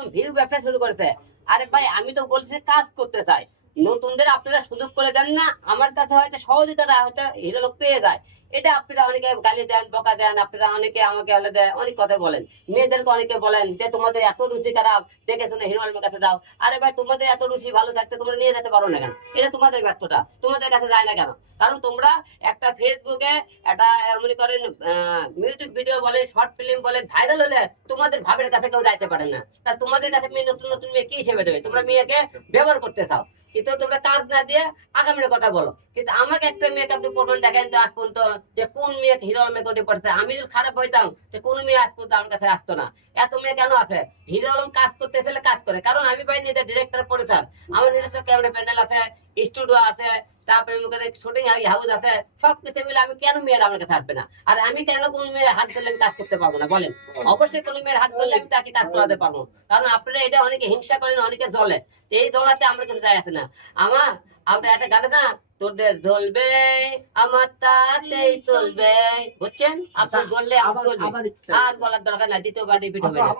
এখন ভিউ ব্যবসা শুরু করেছে। আরে ভাই আমি তো বলছি কাজ করতে চাই, নতুনদের আপনারা সুযোগ করে দেন না। আমার কাছে হয়তো সহযোগিতাটা হয়তো হিরো লোক পেয়ে যায়, এটা আপনারা অনেকে গালি দেন, বকা দেন, আপনারা অনেকে আমাকে হলে দেয়, অনেক কথা বলেন। মেয়েদেরকে অনেকে বলেন যে তোমাদের এত রুচি খারাপ, দেখে শুনে হিরো আলমের কাছে দাও। আরে ভাই তোমাদের এত রুচি ভালো থাকতে তোমরা নিয়ে যেতে পারো না কেন? এটা তোমাদের ব্যর্থতা, তোমাদের কাছে যায় না কেন? কারণ তোমরা একটা ফেসবুকে একটা মনে করেন মিউজিক ভিডিও বলেন, শর্ট ফিল্ম বলেন, ভাইরাল হলে তোমাদের ভাবের কাছে কেউ যাইতে পারে না। তা তোমাদের কাছে মেয়ে নতুন নতুন মেয়ে কি হিসেবে দেবে? তোমরা মেয়েকে ব্যবহার করতে চাও, কিন্তু তোমরা কাজ না দিয়ে আগামীর কথা বলো। কিন্তু আমাকে একটা মেয়েকে আপনি প্রমাণ দেখেন তো আজ পর্যন্ত, যে কোন মেয়ে হিরো আলমের কোটে পড়ছে। আমি যদি খারাপ হইতাম যে কোন মেয়ে আজ পর্যন্ত আমার কাছে আসতো না। এত মেয়ে কেন আছে? হিরো আলম কাজ করতে চাইলে কাজ করে, কারণ আমি ভাই নিজে ডিরেক্টর প্রডিউসার, আমার নিজস্ব ক্যামেরা প্যান্ডেল আছে, স্টুডিও আছে, তারপরে শুটিং হাউস আছে, সবকিছু মিলে আমি কেন মেয়ের আমার কাছে আসবে না? আর আমি কেন কোন মেয়ের হাত ধরলে আমি কাজ করতে পারবো না বলেন? অবশ্যই কোন মেয়ের হাত ধরলে আমি তাকে কাজ করাতে পারবো, কারণ আপনারা এটা অনেকে হিংসা করেন, অনেকে জ্বলে। এই জ্বলাতে আমরা কিছু যায় আছে না। আমার আপনার একটা গান আছে না, তোদের জ্বলবে আমার তাতেই চলবে, বুঝছেন? আপনি বললে আমি চলবে, আর বলার দরকার নাই, দ্বিতীয়বার রিপিট হবে না।